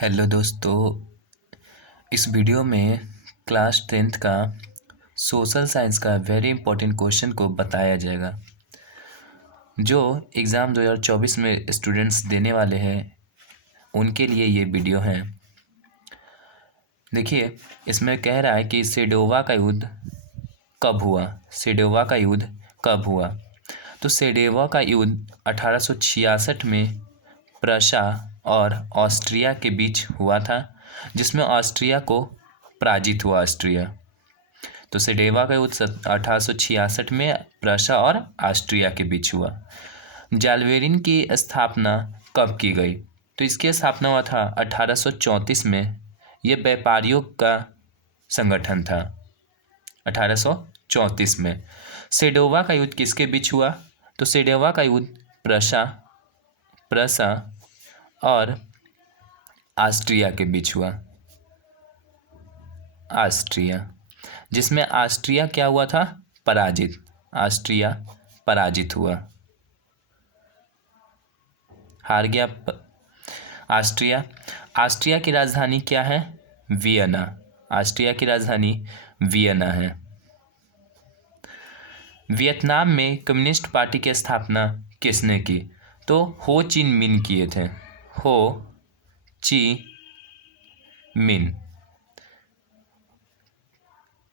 Hello दोस्तों। इस video में क्लास 10th का सोशल साइंस का वेरी इंपॉर्टेंट क्वेश्चन को बताया जाएगा जो एग्ज़ाम 2024 में स्टूडेंट्स देने वाले हैं उनके लिए ये वीडियो है। देखिए, इसमें कह रहा है कि सेडोवा का युद्ध कब हुआ। सेडोवा का युद्ध कब हुआ? तो सेडोवा का युद्ध 1866 में प्रशा और ऑस्ट्रिया के बीच हुआ था, जिसमें ऑस्ट्रिया को पराजित हुआ। ऑस्ट्रिया तो सेडोवा का युद्ध 1866 में प्रशा और ऑस्ट्रिया के बीच हुआ। जालवेरिन की स्थापना कब की गई? तो इसकी स्थापना हुआ था 1834 में। यह व्यापारियों का संगठन था 1834 में। सेडोवा का युद्ध किसके बीच हुआ? तो सेडोवा का युद्ध प्रशा और ऑस्ट्रिया के बीच हुआ। ऑस्ट्रिया, जिसमें ऑस्ट्रिया क्या हुआ था? पराजित। ऑस्ट्रिया पराजित हुआ, हार गया ऑस्ट्रिया। ऑस्ट्रिया की राजधानी क्या है? वियना। ऑस्ट्रिया की राजधानी वियना है। वियतनाम में कम्युनिस्ट पार्टी की स्थापना किसने की? तो हो चिन मिन किए थे। हो ची मिन।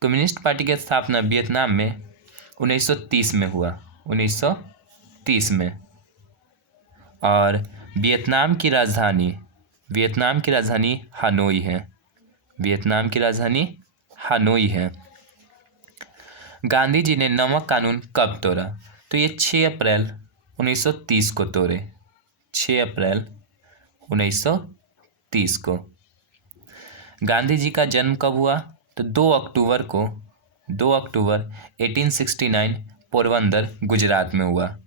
कम्युनिस्ट पार्टी की स्थापना वियतनाम में 1930 में हुआ। 1930 में। और वियतनाम की राजधानी हनोई है। वियतनाम की राजधानी हनोई है। गांधी जी ने नमक कानून कब तोड़ा? तो ये 6 अप्रैल 1930 को तोड़े। 6 अप्रैल 1930 को। गांधी जी का जन्म कब हुआ? तो 2 अक्टूबर 1869 पोरबंदर गुजरात में हुआ।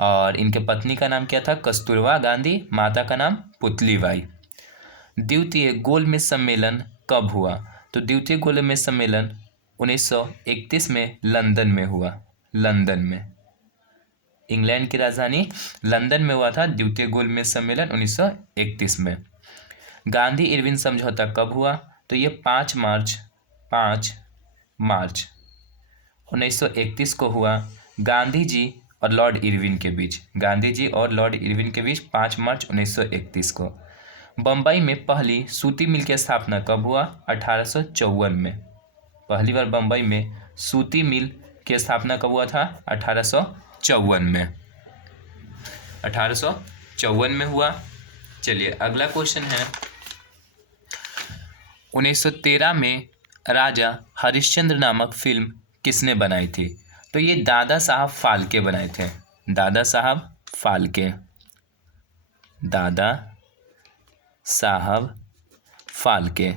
और इनके पत्नी का नाम क्या था? कस्तूरबा गांधी। माता का नाम पुतलीबाई। द्वितीय गोलमेज सम्मेलन कब हुआ? तो द्वितीय गोलमेज सम्मेलन 1931 में लंदन में हुआ। लंदन में, इंग्लैंड की राजधानी लंदन में हुआ था द्वितीय गोलमेज सम्मेलन 1931 में। गांधी इरविन समझौता कब हुआ? तो ये 5 मार्च 1931 को हुआ। गांधी जी और लॉर्ड इरविन के बीच 5 मार्च 1931 को। बम्बई में पहली सूती मिल की स्थापना कब हुआ? 1854 में। पहली बार बम्बई में सूती मिल की स्थापना कब हुआ था? 1854 में। 1854 में हुआ। चलिए, अगला क्वेश्चन है 1913 में राजा हरिश्चंद्र नामक फिल्म किसने बनाई थी? तो ये दादा साहब फाल्के बनाए थे। दादा साहब फाल्के।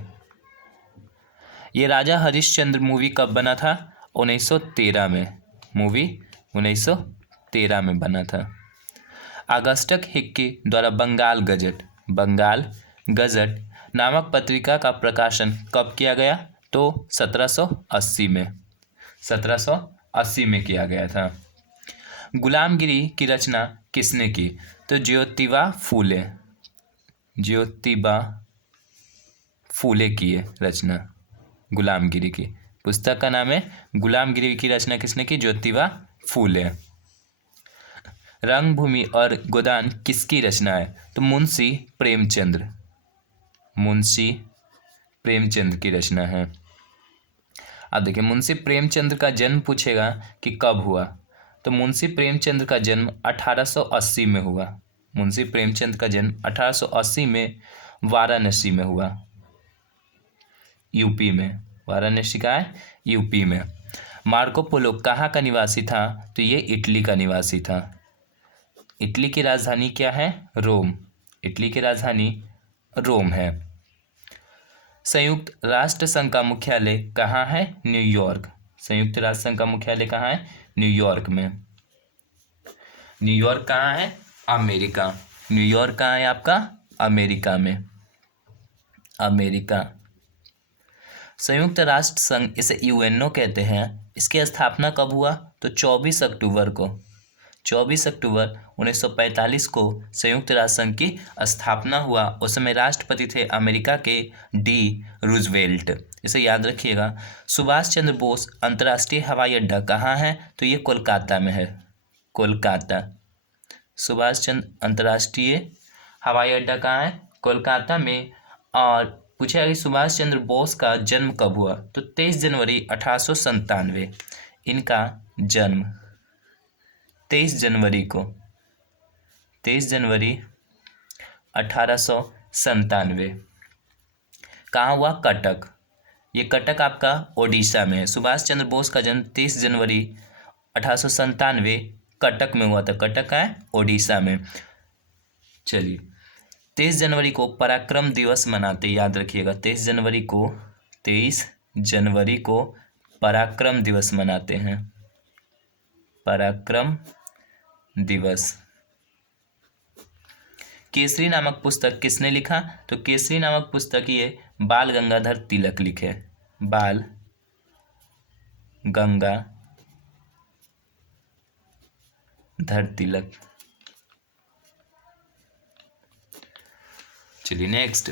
ये राजा हरिश्चंद्र मूवी कब बना था? 1913 में। मूवी 1913 में बना था। ऑगस्टक हिक्की द्वारा बंगाल गजट नामक पत्रिका का प्रकाशन कब किया गया? तो 1780 में किया गया था। गुलामगिरी की रचना किसने की? तो ज्योतिबा फूले की है रचना गुलामगिरी की। पुस्तक का नाम है गुलामगिरी की रचना किसने की? ज्योतिबा फूले। रंगभूमि और गोदान किसकी रचना है? तो मुंशी प्रेमचंद की रचना है। अब देखिए, मुंशी प्रेमचंद का जन्म पूछेगा कि कब हुआ? तो मुंशी प्रेमचंद का जन्म 1880 में हुआ। मुंशी प्रेमचंद का जन्म 1880 में वाराणसी में हुआ, यूपी में। वाराणसी का है, यूपी में। मार्को पोलो कहाँ का निवासी था? तो ये इटली का निवासी था। इटली की राजधानी क्या है? रोम। इटली की राजधानी रोम है। संयुक्त राष्ट्र संघ का मुख्यालय कहाँ है? न्यूयॉर्क। संयुक्त राष्ट्र संघ का मुख्यालय कहाँ है? न्यूयॉर्क में। न्यूयॉर्क कहाँ है? अमेरिका। न्यूयॉर्क कहाँ है आपका? अमेरिका में। अमेरिका। संयुक्त राष्ट्र संघ, इसे यूएनओ कहते हैं। इसकी स्थापना कब हुआ? तो 24 अक्टूबर को 24 अक्टूबर 1945 को संयुक्त राष्ट्र संघ की स्थापना हुआ। उस समय राष्ट्रपति थे अमेरिका के डी रूजवेल्ट, इसे याद रखिएगा। सुभाष चंद्र बोस अंतर्राष्ट्रीय हवाई अड्डा कहाँ है? तो ये कोलकाता में है, कोलकाता। सुभाष चंद्र अंतर्राष्ट्रीय हवाई अड्डा कहाँ है? कोलकाता में। और पूछा कि सुभाष चंद्र बोस का जन्म कब हुआ? तो 23 जनवरी 1897 इनका जन्म 23 जनवरी को, 23 जनवरी 1897 कहाँ हुआ? कटक। ये कटक आपका ओडिशा में है। सुभाष चंद्र बोस का जन्म 23 जनवरी 1897 कटक में हुआ था। कटक का है ओडिशा में। चलिए, 23 जनवरी को पराक्रम दिवस मनाते, याद रखिएगा। 23 जनवरी को पराक्रम दिवस मनाते हैं, पराक्रम दिवस। केसरी नामक पुस्तक किसने लिखा? तो केसरी नामक पुस्तक ये बाल गंगाधर तिलक लिखे, बाल गंगाधर तिलक। चलिए नेक्स्ट,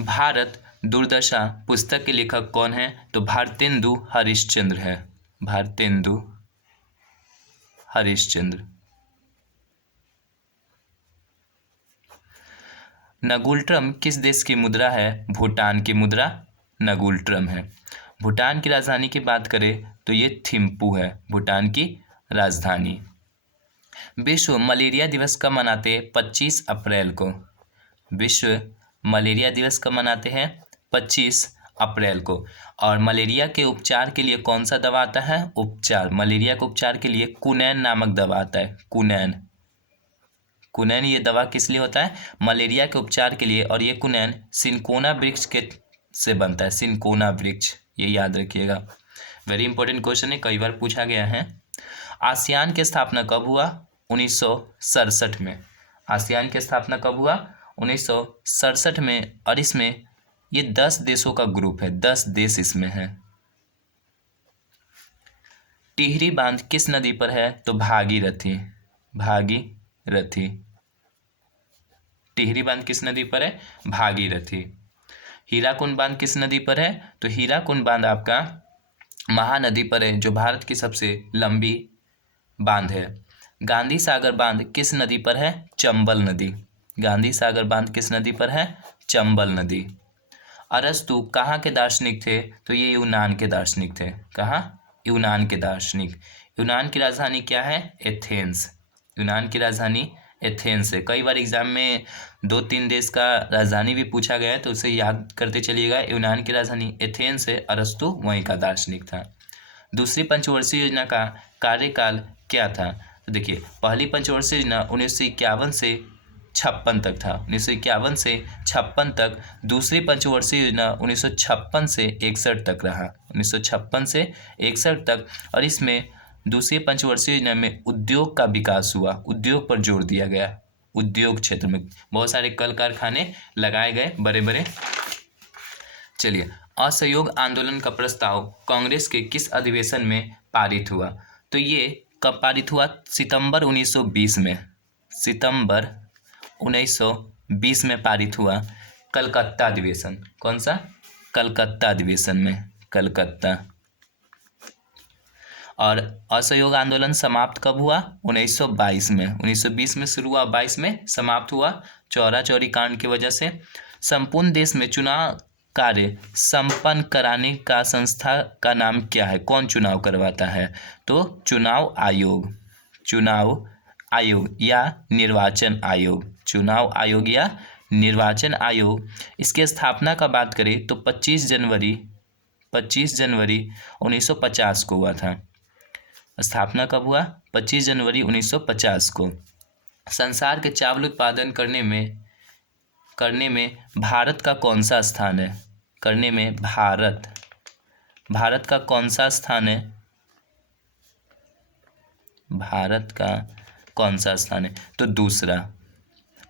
भारत दुर्दशा पुस्तक के लेखक कौन है? तो भारतेंदु हरिश्चंद्र है, भारतेंदु हरिश्चंद्र। नगुल्ट्रम किस देश की मुद्रा है? भूटान की मुद्रा नगुल्ट्रम है। भूटान की राजधानी की बात करें तो ये थिम्पू है, भूटान की राजधानी। विश्व मलेरिया दिवस कब मनाते हैं? 25 अप्रैल को। विश्व मलेरिया दिवस कब मनाते हैं? 25 अप्रैल को। और मलेरिया के उपचार के लिए कौन सा दवा आता है? उपचार, मलेरिया के उपचार के लिए कुनैन नामक दवा आता है, कुनैन। कुनैन ये दवा किस लिए होता है? मलेरिया के उपचार के लिए। और ये कुनैन सिनकोना वृक्ष के से बनता है, सिनकोना वृक्ष, ये याद रखिएगा। वेरी इंपॉर्टेंट क्वेश्चन है, कई बार पूछा गया है। आसियान की स्थापना कब हुआ? 1967 में। आसियान की स्थापना कब हुआ? 1967 में। और इसमें ये 10 देशों का ग्रुप है, 10 देश इसमें है। टिहरी बांध किस नदी पर है? तो भागीरथी, भागीरथी। टिहरी बांध किस नदी पर है? भागीरथी। हीराकुंड बांध किस नदी पर है? तो हीराकुंड बांध आपका महानदी पर है, जो भारत की सबसे लंबी बांध है। गांधी सागर बांध किस नदी पर है? चंबल नदी। गांधी सागर बांध किस नदी पर है? चंबल नदी। अरस्तु कहाँ के दार्शनिक थे? तो ये यूनान के दार्शनिक थे। कहाँ? यूनान के दार्शनिक। यूनान की राजधानी क्या है? एथेंस। यूनान की राजधानी एथेंस है। कई बार एग्जाम में 2-3 देश का राजधानी भी पूछा गया है, तो उसे याद करते चलिएगा। यूनान की राजधानी एथेंस है, अरस्तु वहीं का दार्शनिक था। दूसरी पंचवर्षीय योजना का कार्यकाल क्या था? तो देखिए, पहली पंचवर्षीय योजना 1951 से 56 तक था, 1951 से 56 तक। दूसरी पंचवर्षीय योजना 1956 से 61 तक रहा, 1956 से 61 तक। और इसमें दूसरी पंचवर्षीय योजना में उद्योग का विकास हुआ, उद्योग पर जोर दिया गया। उद्योग क्षेत्र में बहुत सारे कल कारखाने लगाए गए, बड़े बड़े। चलिए, असहयोग आंदोलन का प्रस्ताव कांग्रेस के किस अधिवेशन में पारित हुआ? तो ये कब पारित हुआ? सितंबर 1920 में, सितंबर 1920 में पारित हुआ। कलकत्ता अधिवेशन, कौन सा? कलकत्ता अधिवेशन में, कलकत्ता। और असहयोग आंदोलन समाप्त कब हुआ? 1922 में। 1920 में शुरू हुआ, 22 में समाप्त हुआ, चौरा चौरी कांड की वजह से। संपूर्ण देश में चुनाव कार्य संपन्न कराने का संस्था का नाम क्या है? कौन चुनाव करवाता है? तो चुनाव आयोग, चुनाव आयोग या निर्वाचन आयोग, चुनाव आयोग या निर्वाचन आयोग। इसकी स्थापना का बात करें तो 25 जनवरी 1950 को हुआ था। स्थापना कब हुआ? 25 जनवरी 1950 को। संसार के चावल उत्पादन करने में भारत का कौन सा स्थान है? करने में भारत का कौन सा स्थान है? भारत का कौन सा स्थान है? तो दूसरा।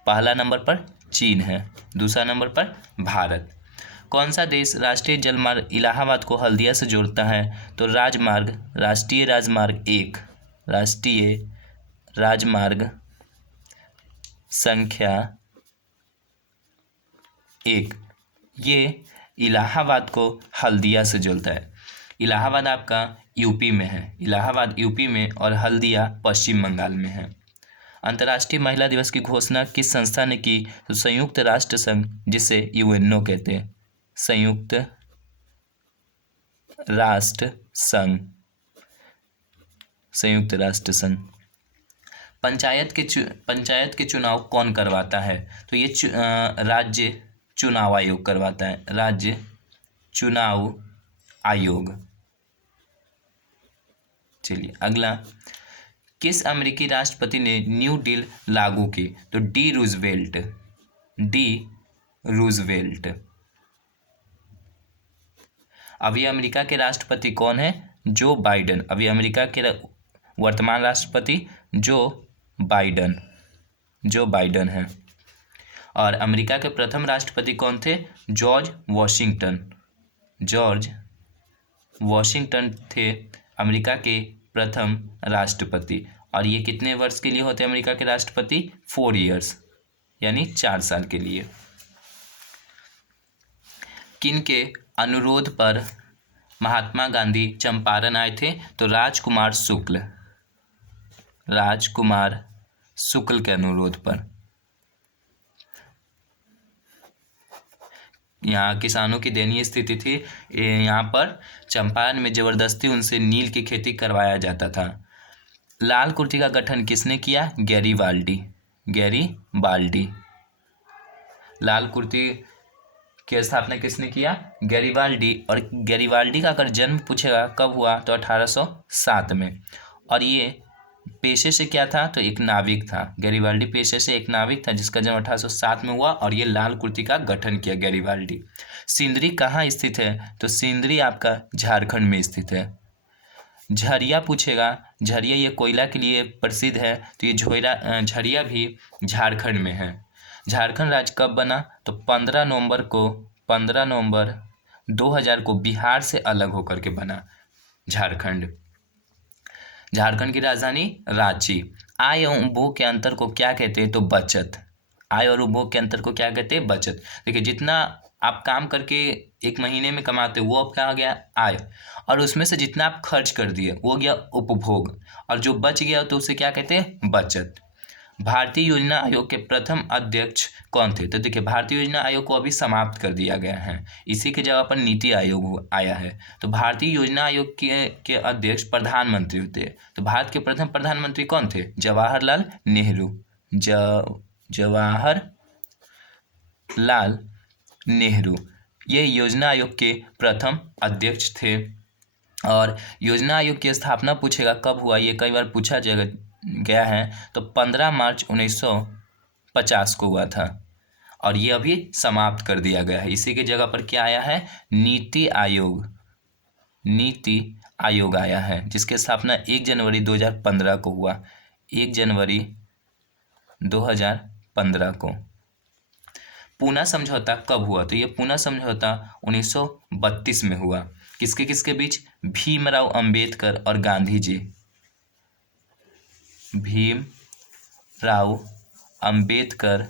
पहला नंबर पर चीन है, दूसरा नंबर पर भारत। कौन सा देश राष्ट्रीय जलमार्ग इलाहाबाद को हल्दिया से जोड़ता है? तो राष्ट्रीय राजमार्ग 1, राष्ट्रीय राजमार्ग संख्या 1। ये इलाहाबाद को हल्दिया से जोड़ता है। इलाहाबाद आपका यूपी में है, इलाहाबाद यूपी में, और हल्दिया पश्चिम बंगाल में है। अंतर्राष्ट्रीय महिला दिवस की घोषणा किस संस्था ने की? तो संयुक्त राष्ट्र संघ, जिसे यूएनओ कहते हैं, संयुक्त राष्ट्र संघ, संयुक्त राष्ट्र संघ। पंचायत के चुनाव कौन करवाता है? तो ये राज्य चुनाव आयोग करवाता है, राज्य चुनाव आयोग। चलिए अगला, किस अमेरिकी राष्ट्रपति ने न्यू डील लागू की? तो डी रूजवेल्ट, डी रूजवेल्ट। अभी अमेरिका के राष्ट्रपति कौन है? जो बाइडन। अभी अमेरिका के वर्तमान राष्ट्रपति जो बाइडन है। और अमेरिका के प्रथम राष्ट्रपति कौन थे? जॉर्ज वॉशिंगटन थे अमेरिका के प्रथम राष्ट्रपति। और ये कितने वर्ष के लिए होते हैं अमेरिका के राष्ट्रपति? 4 ईयर्स, यानी 4 साल के लिए। किन के अनुरोध पर महात्मा गांधी चंपारण आए थे? तो राजकुमार शुक्ल के अनुरोध पर। यहाँ किसानों की दयनीय स्थिति थी, यहाँ पर चंपारण में जबरदस्ती उनसे नील की खेती करवाया जाता था। लाल कुर्ती का गठन किसने किया? गैरीबाल्डी। लाल कुर्ती की स्थापना किसने किया? गैरीबाल्डी। और गैरीबाल्डी का अगर जन्म पूछेगा कब हुआ, तो 1807 में। और ये पेशे से क्या था? तो एक नाविक था। गैरीबाल्डी पेशे से एक नाविक था, जिसका जन्म 1807 में हुआ, और ये लाल कुर्ती का गठन किया गैरीबाल्डी। सिंदरी कहाँ स्थित है? तो सिंदरी आपका झारखंड में स्थित है। झरिया पूछेगा, झरिया ये कोयला के लिए प्रसिद्ध है, तो ये झरिया भी झारखंड में है। झारखंड राज्य कब बना? तो 15 नवंबर 2000 को बिहार से अलग होकर के बना झारखंड। झारखंड की राजधानी रांची। आय और उपभोग के अंतर को क्या कहते हैं? तो बचत। आय और उपभोग के अंतर को क्या कहते हैं? बचत। देखिए, जितना आप काम करके एक महीने में कमाते हो वो आपका आ गया आय, और उसमें से जितना आप खर्च कर दिए वो हो गया उपभोग, और जो बच गया तो उसे क्या कहते हैं? बचत। भारतीय योजना आयोग के प्रथम अध्यक्ष कौन थे? तो देखिए, भारतीय योजना आयोग को अभी समाप्त कर दिया गया है, इसी के जगह पर नीति आयोग आया है। तो भारतीय योजना आयोग के अध्यक्ष प्रधानमंत्री होते हैं। तो भारत के प्रथम प्रधानमंत्री कौन थे? जवाहरलाल नेहरू। ये योजना आयोग के प्रथम अध्यक्ष थे। और योजना आयोग की स्थापना पूछेगा कब हुआ, ये कई बार पूछा गया है, तो 15 मार्च 1950 को हुआ था, और ये अभी समाप्त कर दिया गया है। इसी के जगह पर क्या आया है? नीति आयोग आया है, जिसकी स्थापना 1 जनवरी 2015 को हुआ। 1 जनवरी 2015 को। पूना समझौता कब हुआ? तो ये पूना समझौता 1932 में हुआ। किसके बीच? भीमराव अंबेडकर और गांधी जी। भीमराव अंबेडकर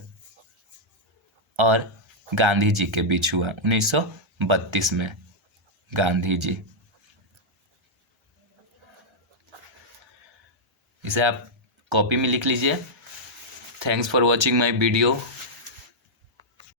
और गांधी जी के बीच हुआ 1932 में। गांधी जी, इसे आप कॉपी में लिख लीजिए। Thanks for watching my video.